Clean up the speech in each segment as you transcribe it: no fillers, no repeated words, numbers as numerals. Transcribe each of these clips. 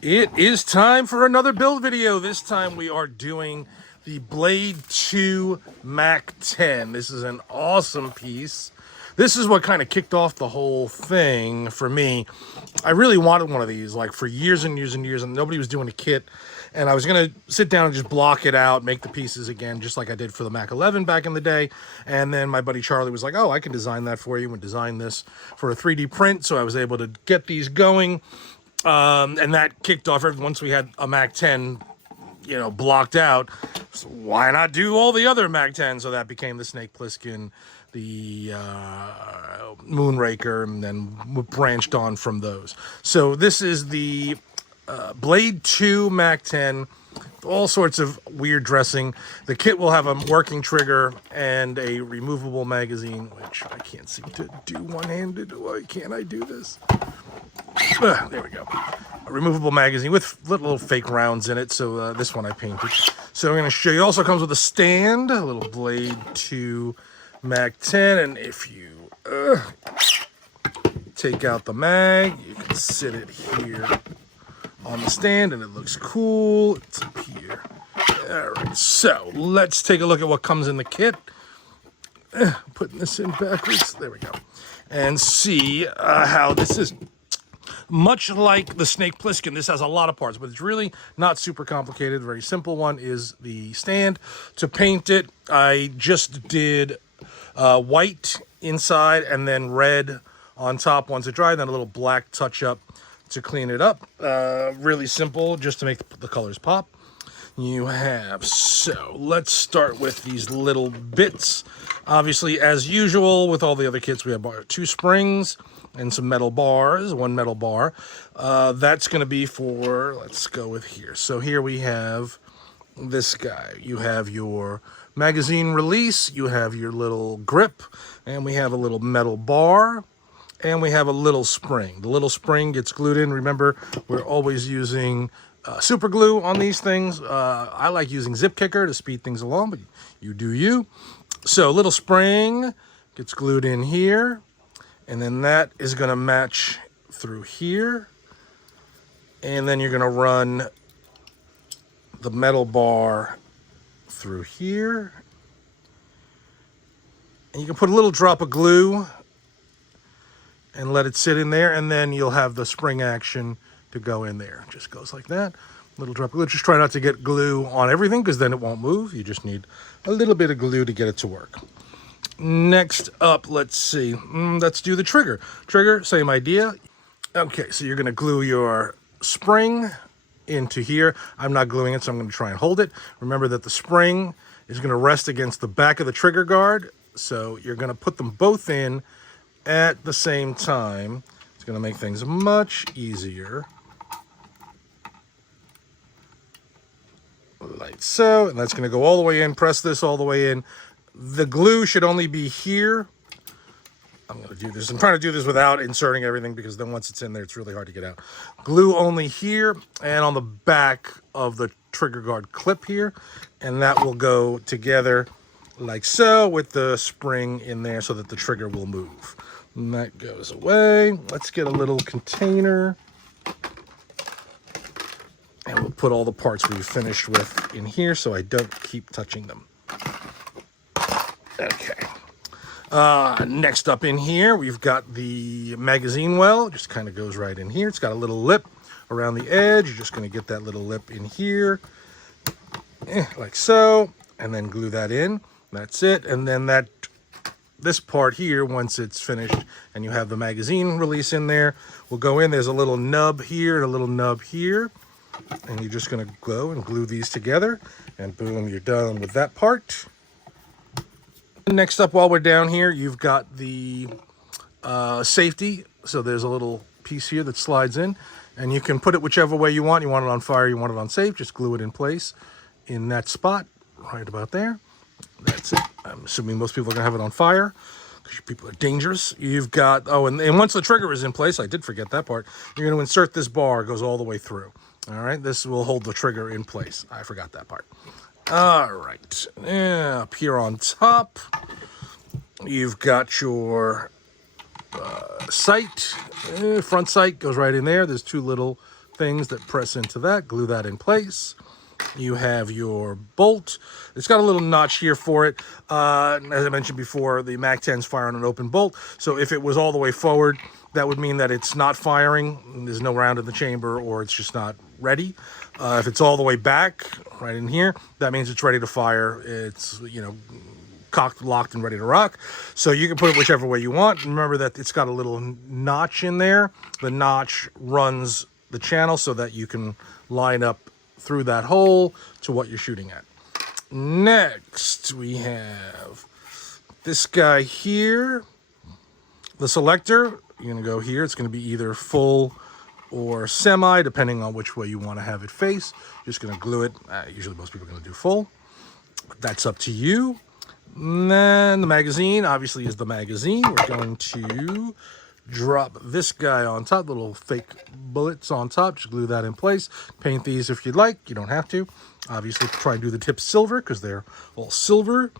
It is time for another build video. This time we are doing the Blade 2 Mac 10. This is an awesome piece. This is what kind of kicked off the whole thing for me. I really wanted one of these like for years and years and years, and nobody was doing a kit. And I was going to sit down and just block it out, make the pieces again, just like I did for the Mac 11 back in the day. And then my buddy Charlie was like, oh, I can design that for you and design this for a 3D print. So I was able to get these going. And that kicked off once we had a Mac 10, blocked out. So why not do all the other Mac 10? So that became the Snake Plissken, the Moonraker, and then branched on from those. So this is the Blade 2 Mac 10. All sorts of weird dressing. The kit will have a working trigger and a removable magazine, which I can't seem to do one-handed. Why can't I do this? There we go. A removable magazine with little fake rounds in it. So this one I painted. So I'm going to show you. Also comes with a stand, a little Blade 2 Mac 10. And if you take out the mag, you can sit it here on the stand and it looks cool. It's up here. All right, so let's take a look at what comes in the kit. Putting this in backwards. There we go. And see how this is. Much like the Snake Plissken, this has a lot of parts, but it's really not super complicated. Very simple one is the stand. To paint it, I just did white inside and then red on top once it dried, then a little black touch-up to clean it up. Really simple, just to make the colors pop. You have, so let's start with these little bits. Obviously, as usual, with all the other kits, we have 2 springs and some metal bars, 1 metal bar. That's going to be for, let's go with here. So here we have this guy. You have your magazine release, you have your little grip, and we have a little metal bar, and we have a little spring. The little spring gets glued in. Remember, we're always using super glue on these things. I like using Zip Kicker to speed things along, but you do you. So little spring gets glued in here. And then that is going to match through here. And then you're going to run the metal bar through here. And you can put a little drop of glue and let it sit in there. And then you'll have the spring action to go in there. It just goes like that. Little drop of glue. Just try not to get glue on everything because then it won't move. You just need a little bit of glue to get it to work. Next up, let's see. Let's do the trigger. Trigger, same idea. Okay, so you're going to glue your spring into here. I'm not gluing it, so I'm going to try and hold it. Remember that the spring is going to rest against the back of the trigger guard. So you're going to put them both in at the same time. It's going to make things much easier. Like so. And that's going to go all the way in. Press this all the way in. The glue should only be here. I'm going to do this. I'm trying to do this without inserting everything because then once it's in there, it's really hard to get out. Glue only here and on the back of the trigger guard clip here. And that will go together like so with the spring in there so that the trigger will move. And that goes away. Let's get a little container. And we'll put all the parts we've finished with in here so I don't keep touching them. Okay. Next up in here, we've got the magazine well. It just kind of goes right in here. It's got a little lip around the edge. You're just going to get that little lip in here. Like so. And then glue that in. That's it. And then this part here, once it's finished and you have the magazine release in there, will go in. There's a little nub here and a little nub here. And you're just going to go and glue these together. And boom, you're done with that part. Next up, while we're down here, you've got the safety. So there's a little piece here that slides in. And you can put it whichever way you want. You want it on fire, you want it on safe. Just glue it in place in that spot right about there. That's it. I'm assuming most people are going to have it on fire because people are dangerous. You've got, and once the trigger is in place, I did forget that part, you're going to insert this bar. It goes all the way through. All right, this will hold the trigger in place. I forgot that part. All right, up here on top, you've got your sight. Front sight goes right in there. There's 2 little things that press into that, glue that in place. You have your bolt. It's got a little notch here for it. As I mentioned before, the MAC-10's fire on an open bolt. So if it was all the way forward, that would mean that it's not firing. There's no round in the chamber, or it's just not ready. If it's all the way back, right in here, that means it's ready to fire. It's, you know, cocked, locked, and ready to rock. So you can put it whichever way you want. Remember that it's got a little notch in there. The notch runs the channel so that you can line up through that hole to what you're shooting at. Next, we have this guy here. The selector, you're gonna go here. It's gonna be either full or semi, depending on which way you wanna have it face. Just gonna glue it. Usually most people are gonna do full. That's up to you. And then the magazine, obviously, is the magazine. We're going to drop this guy on top, little fake bullets on top. Just glue that in place. Paint these if you'd like. You don't have to. Obviously, try and do the tips silver because they're all silver.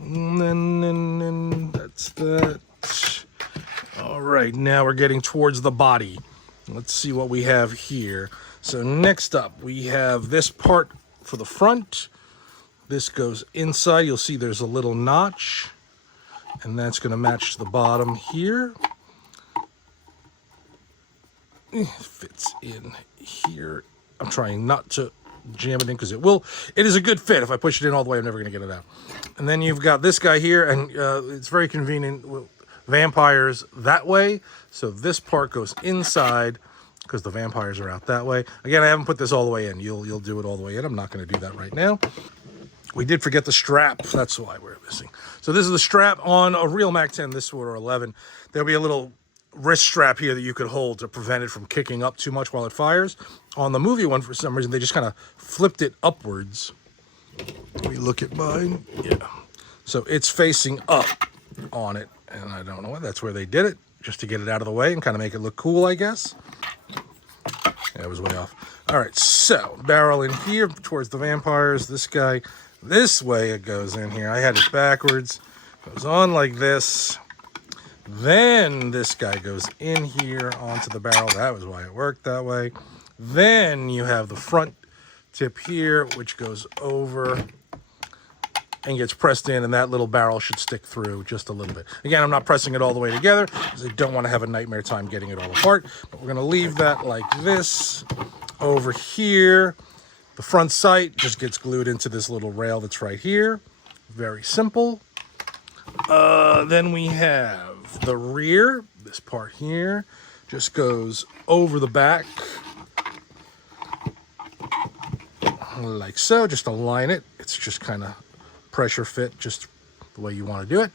And then that's that. All right, now we're getting towards the body. Let's see what we have here. So next up, we have this part for the front. This goes inside. You'll see there's a little notch, and that's going to match the bottom here. It fits in here. I'm trying not to jam it in because it will. It is a good fit. If I push it in all the way, I'm never going to get it out. And then you've got this guy here, and it's very convenient. Vampires that way. So this part goes inside because the vampires are out that way. Again, I haven't put this all the way in. You'll do it all the way in. I'm not going to do that right now. We did forget the strap. That's why we're missing. So this is the strap on a real MAC-10, this or 11. There'll be a little wrist strap here that you could hold to prevent it from kicking up too much while it fires. On the movie one, for some reason, they just kind of flipped it upwards. Let me look at mine. Yeah. So it's facing up on it, and I don't know why. That's where they did it, just to get it out of the way and kind of make it look cool, I guess. Yeah, it was way off. All right, so barrel in here towards the vampires. This guy, this way it goes in here. I had it backwards. Goes on like this. Then this guy goes in here onto the barrel. That was why it worked that way. Then you have the front tip here, which goes over and gets pressed in, and that little barrel should stick through just a little bit. Again, I'm not pressing it all the way together because I don't want to have a nightmare time getting it all apart. But we're going to leave that like this. Over here, the front sight just gets glued into this little rail that's right here. Very simple. Then we have the rear. This part here just goes over the back like so. Just align it. It's just kind of pressure fit, just the way you want to do it.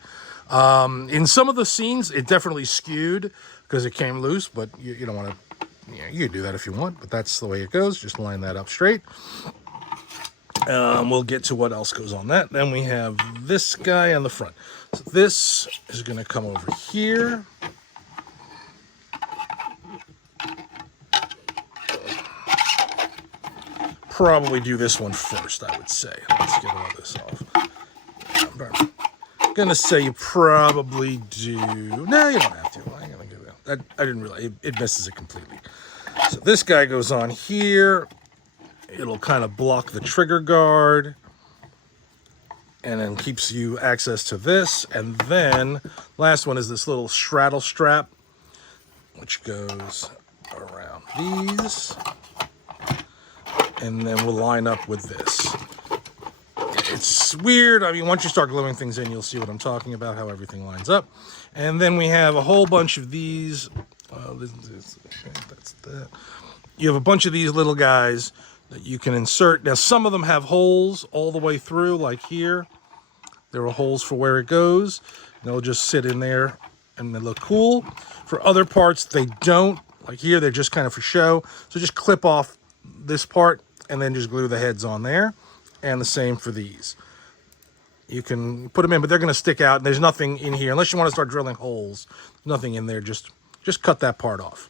In some of the scenes, it definitely skewed because it came loose, but you don't want to. Yeah, you can do that if you want, but that's the way it goes. Just line that up straight. We'll get to what else goes on that. Then we have this guy on the front. So this is going to come over here. Probably do this one first, I would say. Let's get all this off. I'm going to say you probably do. No, you don't have to. I'm going to give it. I didn't really. It misses it completely. So this guy goes on here. It'll kind of block the trigger guard and then keeps you access to this. And then last one is this little straddle strap, which goes around these. And then we'll line up with this. It's weird. I mean, once you start gluing things in, you'll see what I'm talking about, how everything lines up. And then we have a whole bunch of these. That's that. You have a bunch of these little guys that you can insert. Now, some of them have holes all the way through, like here. There are holes for where it goes. They'll just sit in there and they look cool. For other parts, they don't. Like here, they're just kind of for show. So just clip off this part and then just glue the heads on there. And the same for these. You can put them in, but they're going to stick out. And there's nothing in here. Unless you want to start drilling holes, nothing in there. Just cut that part off.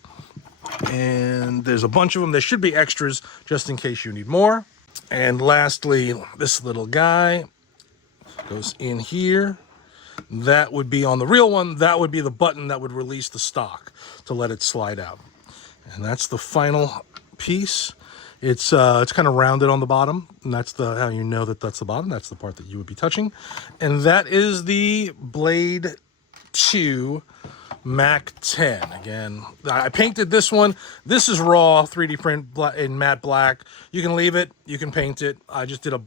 And there's a bunch of them. There should be extras just in case you need more. And lastly, this little guy goes in here. That would be on the real one. That would be the button that would release the stock to let it slide out. And that's the final piece. It's kind of rounded on the bottom, and that's how you know that that's the bottom. That's the part that you would be touching. And that is the Blade 2 Mac 10. Again, I painted this one. This is raw 3D print in matte black. You can leave it, you can paint it. I just did a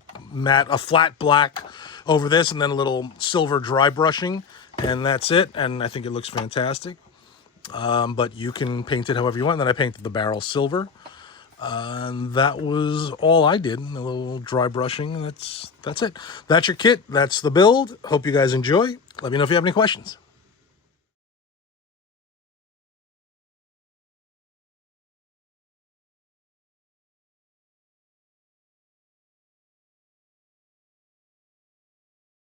flat black over this, and then a little silver dry brushing, and that's it. And I think it looks fantastic. But you can paint it however you want. And then I painted the barrel silver. And that was all I did. A little dry brushing, and that's it. That's your kit. That's the build. Hope you guys enjoy. Let me know if you have any questions.